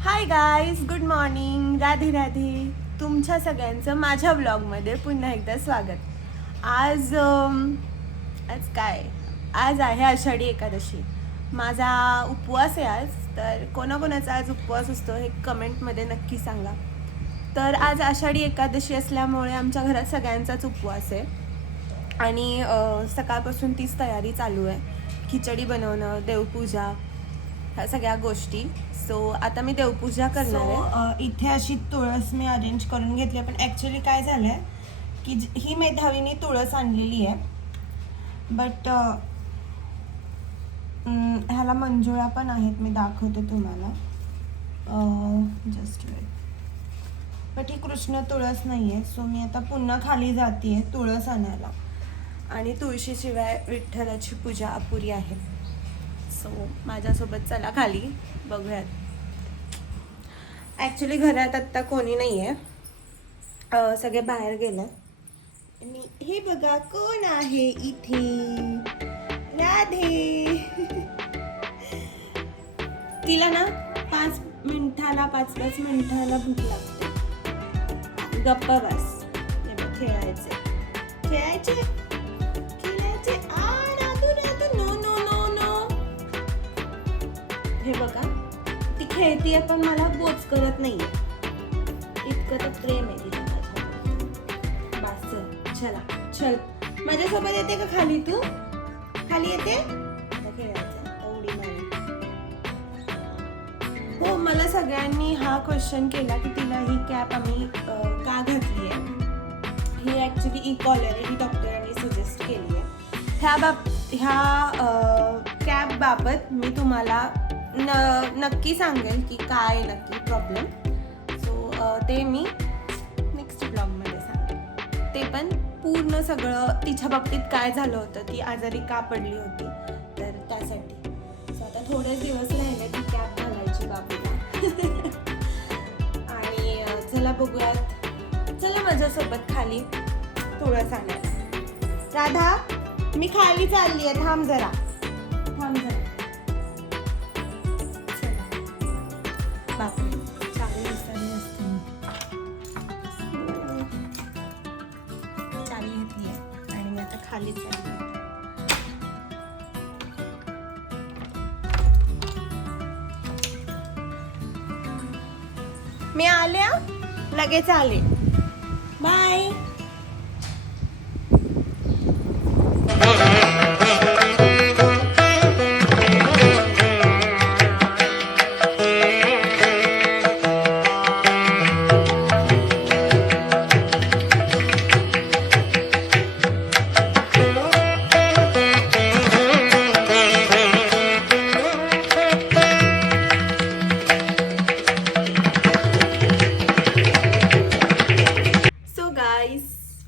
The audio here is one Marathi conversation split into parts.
Hi guys, good morning, Radhe Radhe. तुमच्या सगळ्यांचं माझ्या ब्लॉगमध्ये पुन्हा एकदा स्वागत. आज आज आहे आषाढी एकादशी. माझा उपवास आहे आज. तर कोणाकोणाचा आज उपवास असतो हे कमेंटमध्ये नक्की सांगा. तर आज आषाढी एकादशी असल्यामुळे आमच्या घरात सगळ्यांचाच उपवास आहे आणि सकाळपासून तीच तयारी चालू आहे. खिचडी बनवणं, देवपूजा, ह्या सगळ्या गोष्टी. सो आता मी देवपूजा करणार आहे. इथे अशी तुळस मी अरेंज करून घेतली आहे. पण ॲक्च्युली काय झालं आहे की ही मेधावीने तुळस आणलेली आहे. बट ह्याला मंजुळा पण आहेत, मी दाखवते तुम्हाला. Just wait. बट ही कृष्ण तुळस नाही आहे. सो मी आता पुन्हा खाली जाते आहे तुळस आणायला. आणि तुळशीशिवाय विठ्ठलाची पूजा अपुरी आहे. सो माझ्यासोबत चला खाली बघूयात. ॲक्च्युली घरात आत्ता कोणी नाही आहे, सगळे बाहेर गेले. आणि हे बघा कोण आहे इथे, राधे. तिला ना 5 मिनिटाला भूक लागते. गप्पा बस. खेळायचे खेळायचे खेळायचे. नो. हे बघा, ती खेळतीये पण मला बोच करत नाहीये. इतकं तर प्रेम आहे तिला माझ्यावर. बस चल माझ्यासोबत येते का खाली? तू खाली येते? उडी मारी. हो, मला सगळ्यांनी हा क्वेश्चन केला की तिला ही कॅप आम्ही का घातली आहे. ही ॲक्च्युली ई-कॉलर आहे. ही डॉक्टरांनी सजेस्ट केली आहे. ह्या कॅप बाबत मी तुम्हाला नक्की सांगेल की काय नक्की प्रॉब्लेम. सो ते मी नेक्स्ट ब्लॉगमध्ये सांगेल. ते पण पूर्ण सगळं तिच्या बाबतीत काय झालं होतं, ती आजारी का पडली होती, तर त्यासाठी. सो आता थोडेच दिवस राहिले ती कॅप घालायची बाबूला. आणि चला बघूयात. चला माझ्यासोबत खाली तुळस आणायला. राधा, मी खाली चालली आहे. थांब जरा. बापरे, चावी विसरली असते. चावी घेतली आहे आणि मी आता खाली चालली आहे. मी आले, लगेच आले. बाय.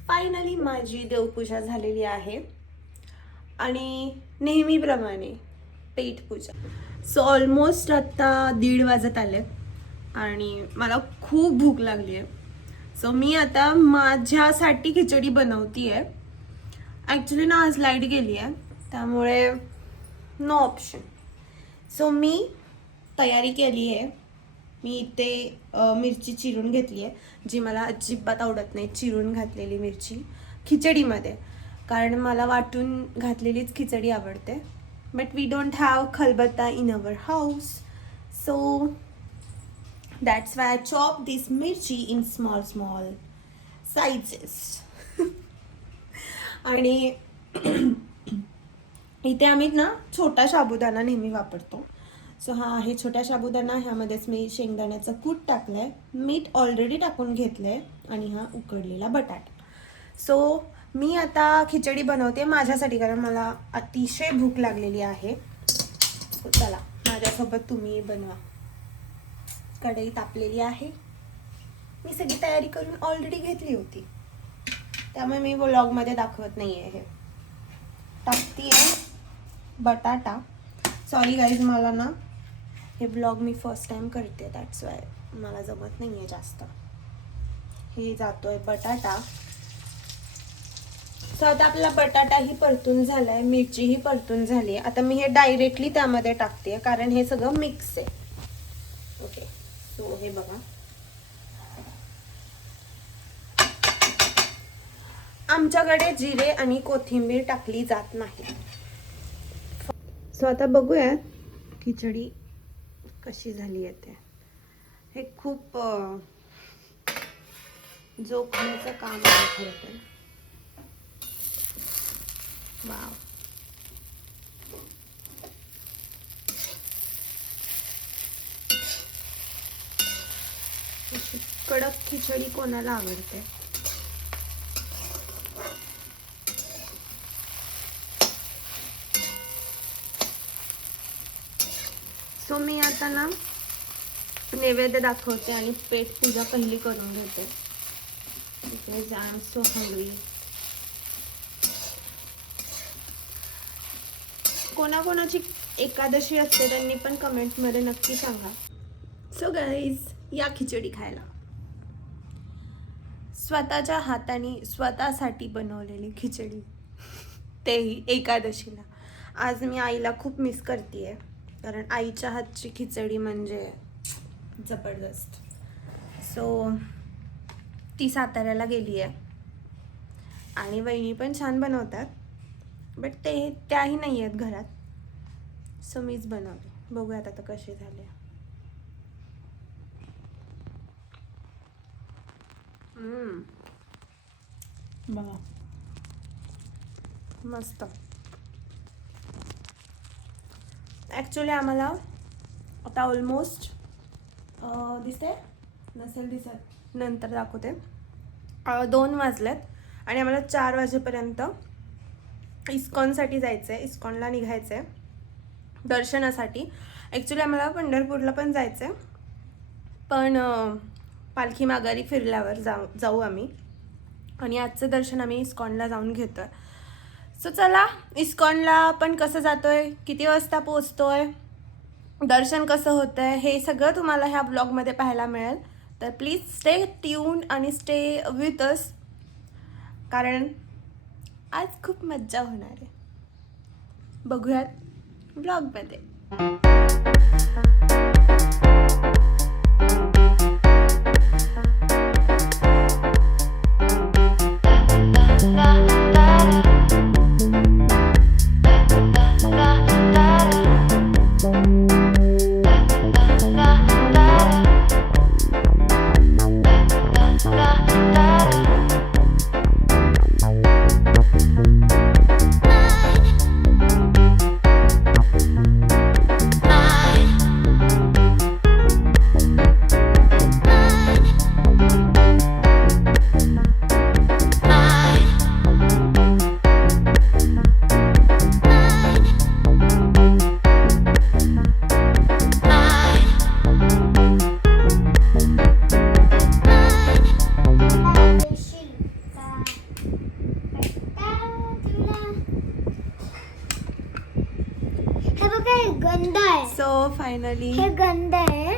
फायनली माझी देवपूजा झालेली आहे आणि नेहमीप्रमाणे पेटपूजा. सो ऑलमोस्ट आता 1:30 वाजत आले आणि मला खूप भूक लागली आहे. सो मी आता माझ्यासाठी खिचडी बनवती आहे. ॲक्च्युली ना आज लाईट गेली आहे त्यामुळे नो ऑप्शन. सो मी तयारी केली आहे. मी इथे मिरची चिरून घेतली आहे, जी मला अजिबात आवडत नाही चिरून घातलेली मिरची खिचडीमध्ये, कारण मला वाटून घातलेलीच खिचडी आवडते. बट वी डोंट हॅव खलबत्ता in our house, so that's why I chop this मिरची इन स्मॉल साइजेस. आणि इथे आम्ही ना छोटा साबुदाणा नेहमी वापरतो. सो हा आहे छोटा साबुदाणा. ह्यामध्येच मी शेंगदाण्याचं कूट टाकलं आहे, मीठ ऑलरेडी टाकून घेतलं आहे आणि हा उकडलेला बटाटा. सो मी आता खिचडी बनवते माझ्यासाठी, कारण मला अतिशय भूक लागलेली आहे. सो चला माझ्यासोबत तुम्ही बनवा. कढई तापलेली आहे. मी सगळी तयारी करून ऑलरेडी घेतली होती, त्यामुळे मी व्लॉगमध्ये दाखवत नाही आहे. हे टाकती आहे बटाटा. सॉरी गाईज, मला ना हे ब्लॉग मी फर्स्ट टाइम करते, दॅट्स वाय मला जमत नाही आहे जास्त. हे जातोय बटाटा. सो आता आपला बटाटाही परतून झालाय, मिरचीही परतून झाली आहे. आता मी हे डायरेक्टली त्यामध्ये टाकते कारण हे सगळं मिक्स आहे. ओके, सो हे बघा, आमच्याकडे जिरे आणि कोथिंबीर टाकली जात नाही. सो आता बघूया खिचडी कशी झाली आहे ते. हे खूप जोखमीचं काम आहे खरं तर. वाव, कडक खिचडी कोणाला आवडते. सो मी आता ना नैवेद्य दाखवते आणि पेट पूजा पहिली करून घेते. Because I am so hungry. कोणाकोणाची एकादशी असते त्यांनी पण कमेंटमध्ये नक्की सांगा. सो गाईज, या खिचडी खायला. स्वतःच्या हाताने स्वतःसाठी बनवलेली खिचडी, तेही एकादशीला. आज मी आईला खूप मिस करते कारण आईच्या हातची खिचडी म्हणजे जबरदस्त. सो ती साताऱ्याला गेली आहे आणि वहिनी पण छान बनवतात, बट त्याही नाही आहेत घरात. सो मीच बनवली. बघूयात आता कसे झाले. बघा, मस्त. ॲक्च्युली आम्हाला आता ऑलमोस्ट दिसते नसेल दिसत, नंतर दाखवते, 2 वाजलेत आणि आम्हाला 4 वाजेपर्यंत इस्कॉनसाठी जायचं आहे. इस्कॉनला निघायचं आहे दर्शनासाठी. ॲक्च्युली आम्हाला पंढरपूरला पण जायचं आहे, पण पालखी माघारी फिरल्यावर जाऊ आम्ही. आणि आजचं दर्शन आम्ही इस्कॉनला जाऊन घेतो आहे. सो चला, इस्कॉनला पण कसं जातोय, किती वाजता पोचतोय, दर्शन कसं होतं आहे, हे सगळं तुम्हाला ह्या ब्लॉगमध्ये पाहायला मिळेल. तर प्लीज स्टे ट्यून आणि स्टे विथ अस, कारण आज खूप मज्जा होणार आहे. बघूयात ब्लॉगमध्ये. सो फायनली हे गंध आहे,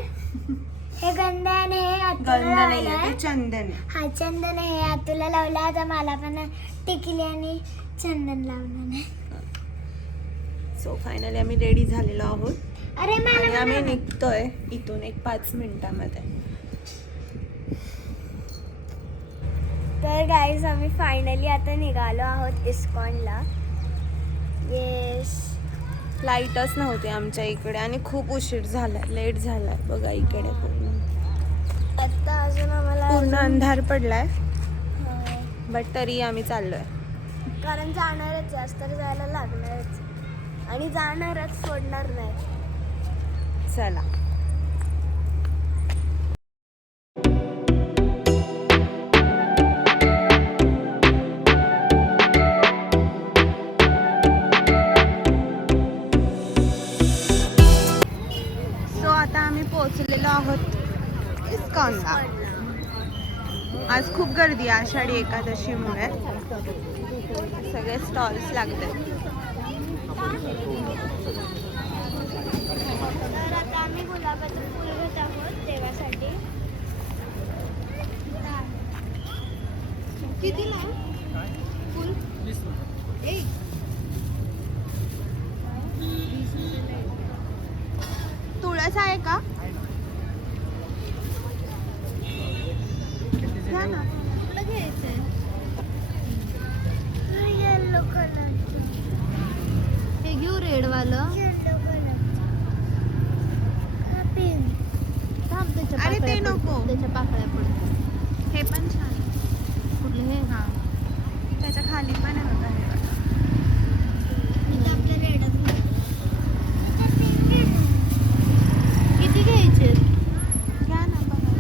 हे गंध आहे, हे गंध नाही आहे, ते चंदन आहे. हा चंदन आहे, हे आतूला लावला. आता मला पण टिकली आणि चंदन लावणार आहे. सो फायनली आम्ही रेडी झालेलो आहोत. अरे आणि आम्ही निघतोय इथून एक 5 मिनिटामध्ये. तर गाईज, आम्ही फायनली आता निघालो आहोत इस्कॉनला. येस, लाईटच नव्हते आमच्या इकडे आणि खूप उशीर झाला, लेट झाला. बघा इकडे आता अजून आम्हाला पूर्ण अंधार पडलाय, बट तरी आम्ही चाललोय. कारण जाणारच, जास्त जायला लागणारच आणि जाणारच, सोडणार नाही. चला. पोहोचलेलो आहोत इस्कॉनला. आज खूप गर्दी आहे आषाढी एकादशीमुळे. सगळे स्टॉल्स लागतात. तर आता आम्ही गुलाबाचं फुल घेत आहोत देवासाठी. कितीला फुल? तुळस आहे का? घ्या ना. तुला घ्यायचंय येलो कलर. हे घेऊ रेड वालं. Yellow colour. पिंक. थांब त्याच्या अरे ते पाकळ्या पड- नको. त्याच्या पाकळ्या पडतात. हे पण छान आहे. कुठले हे? हा त्याच्या खाली पण आहे बघा हे बघा. इथं आपलं रेड किती घ्यायचे? घ्या ना बघा.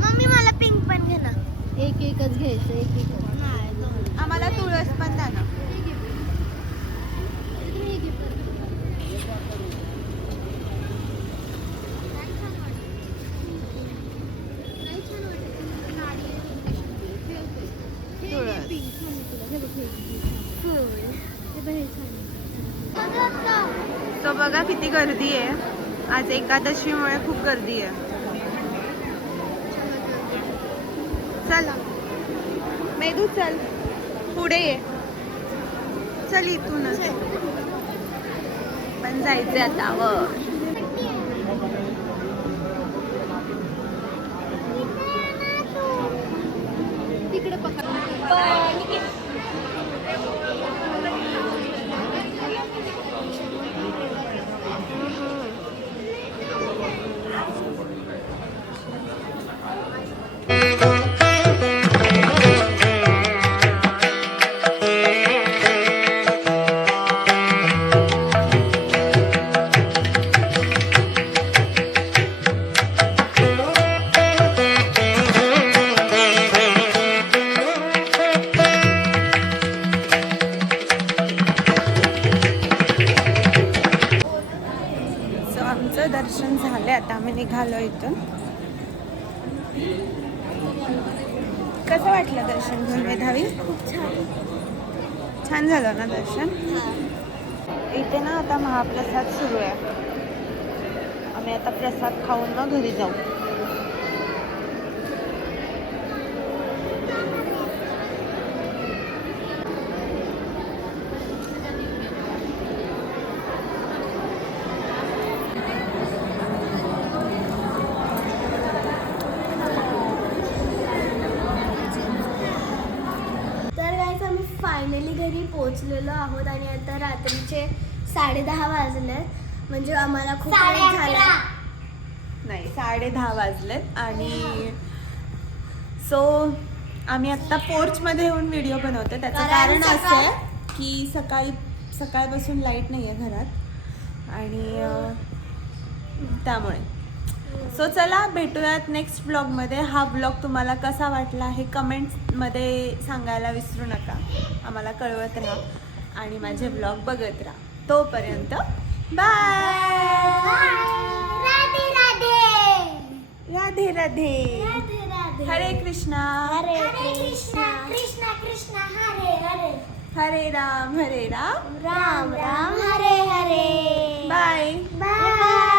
मम्मी मला पिंक पण घे ना. एक एकच घ्यायचं, एक एकच. आम्हाला तुळस पण द्या ना. तो बघा किती गर्दी आहे. आज एकादशीमुळे खूप गर्दी आहे. चला मेदू चल पुढे ये. चल इथूनच पण जायचंय आता वर. तिकडे पकड. सो आमचं दर्शन झालं. आता आम्ही निघालो इथून. कसं वाटलं दर्शन घेऊन मेधावी? छान झालं ना दर्शन? इथे ना आता महाप्रसाद सुरू आहे. आम्ही आता प्रसाद खाऊन ना घरी जाऊ. तर गाईस आम्ही फायनली घरी पोहोचलेलो आहोत आणि आता रात्रीचे 10:30 वाजलेत. म्हणजे आम्हाला खूप लेट झाला. नाही 10:30 वाजलेत आणि सो आम्ही आत्ता पोर्चमध्ये येऊन व्हिडिओ बनवतो. त्याचं कारण असं आहे की सकाळपासून लाईट नाही आहे घरात आणि त्यामुळे. सो चला भेटूयात नेक्स्ट ब्लॉगमध्ये. हा ब्लॉग तुम्हाला कसा वाटला हे कमेंट्समध्ये सांगायला विसरू नका. आम्हाला कळवत राहा आणि माझे ब्लॉग बघत राहा. तोपर्यंत बाय. राधे राधे. राधे राधे. राधे राधे. हरे कृष्णा. हरे कृष्णा. कृष्णा कृष्णा हरे हरे. हरे राम. राम राम हरे हरे. बाय. बाय.